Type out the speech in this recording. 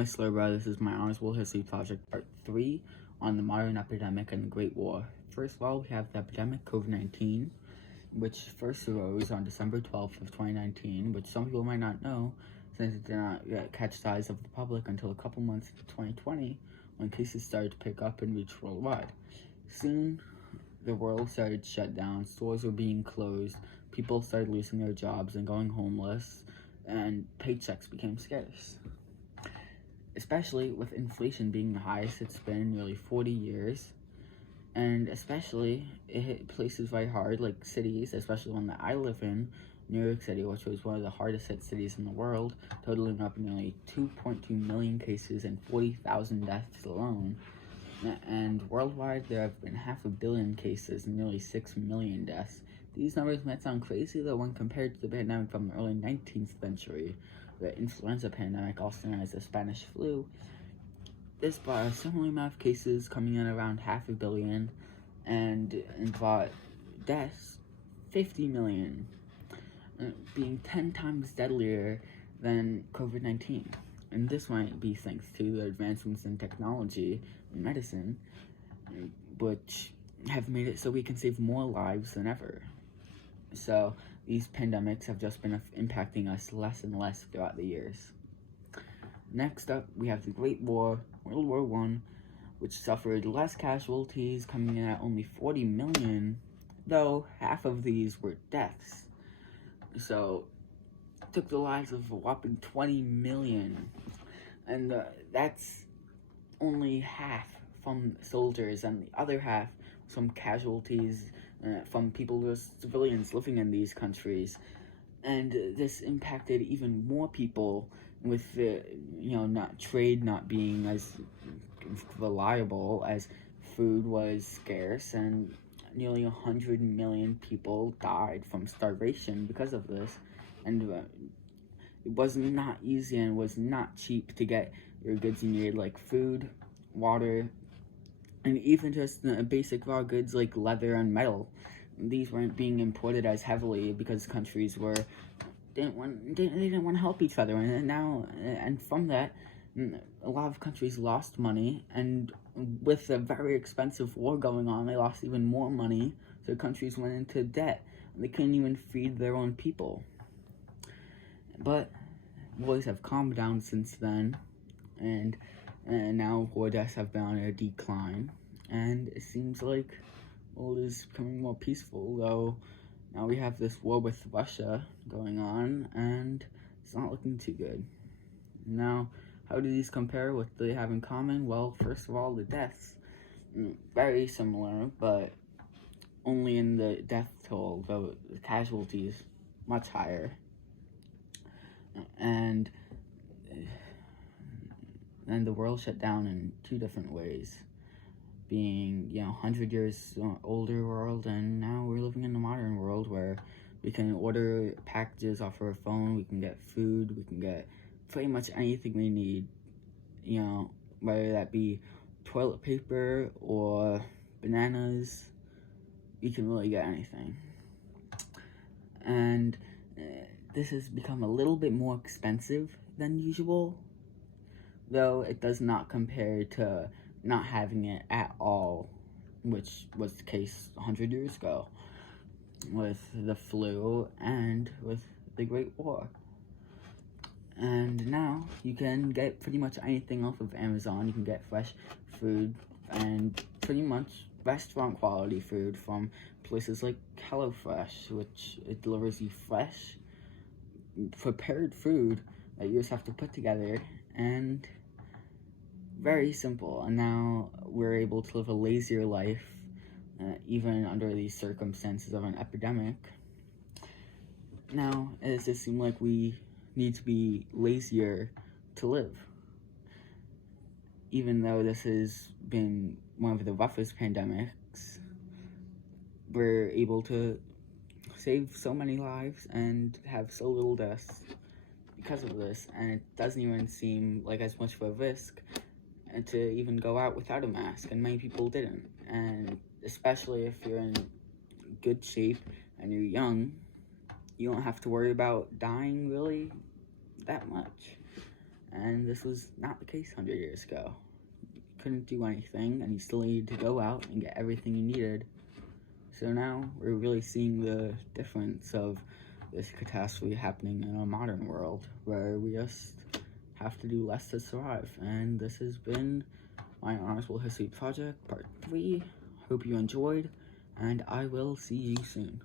Loughborough. This is my Honors World History Project Part 3 on the modern epidemic and the Great War. First of all, we have the epidemic COVID-19, which first arose on December 12th of 2019, which some people might not know since it did not catch the eyes of the public until a couple months into 2020 when cases started to pick up and reach worldwide. Soon, the world started to shut down, stores were being closed, people started losing their jobs and going homeless, and paychecks became scarce. Especially with inflation being the highest it's been in nearly 40 years, and especially it hit places very hard, like cities, especially one that I live in, New York City, which was one of the hardest hit cities in the world, totaling up nearly 2.2 million cases and 40,000 deaths alone. And worldwide, there have been 500 million cases and nearly 6 million deaths. These numbers might sound crazy, though, when compared to the pandemic from the early 19th century, the influenza pandemic, also known as the Spanish flu. This brought a similar amount of cases, coming in around 500 million, and brought deaths 50 million, being 10 times deadlier than COVID-19. And this might be thanks to the advancements in technology and medicine, which have made it so we can save more lives than ever. So these pandemics have just been impacting us less and less throughout the years. Next up, we have the Great War, World War I, which suffered less casualties, coming in at only 40 million, though half of these were deaths. So it took the lives of a whopping 20 million, and that's only half from soldiers, and the other half from casualties from people, just civilians living in these countries. And this impacted even more people with the, trade not being as reliable, as food was scarce, and nearly 100 million people died from starvation because of this. And it was not easy and was not cheap to get your goods you needed, like food, water, and even just basic raw goods like leather and metal. These weren't being imported as heavily because countries didn't want to help each other, and from that, a lot of countries lost money, and with a very expensive war going on, they lost even more money. So countries went into debt, and they couldn't even feed their own people. But wars have calmed down since then, and now war deaths have been on a decline, and it seems like the world is becoming more peaceful, though now we have this war with Russia going on, and it's not looking too good. Now, how do these compare? What do they have in common? Well, first of all, the deaths. Very similar, but only in the death toll, though the casualties much higher. And the world shut down in two different ways, being 100 years older world, and now we're living in the modern world where we can order packages off our phone, we can get food, we can get pretty much anything we need, whether that be toilet paper or bananas, you can really get anything. And this has become a little bit more expensive than usual, though it does not compare to not having it at all, which was the case 100 years ago with the flu and with the Great War. And now you can get pretty much anything off of Amazon. You can get fresh food and pretty much restaurant quality food from places like HelloFresh, which it delivers you fresh, prepared food that you just have to put together, and very simple. And now we're able to live a lazier life, even under these circumstances of an epidemic. Now, it does just seem like we need to be lazier to live. Even though this has been one of the roughest pandemics, we're able to save so many lives and have so little deaths because of this, and it doesn't even seem like as much of a risk and to even go out without a mask, and many people didn't. And especially if you're in good shape and you're young, you don't have to worry about dying really that much. And this was not the case 100 years ago. You couldn't do anything, and you still needed to go out and get everything you needed. So now we're really seeing the difference of this catastrophe happening in a modern world, where we just have to do less to survive. And this has been my Honors World History Project, Part 3. Hope you enjoyed, and I will see you soon.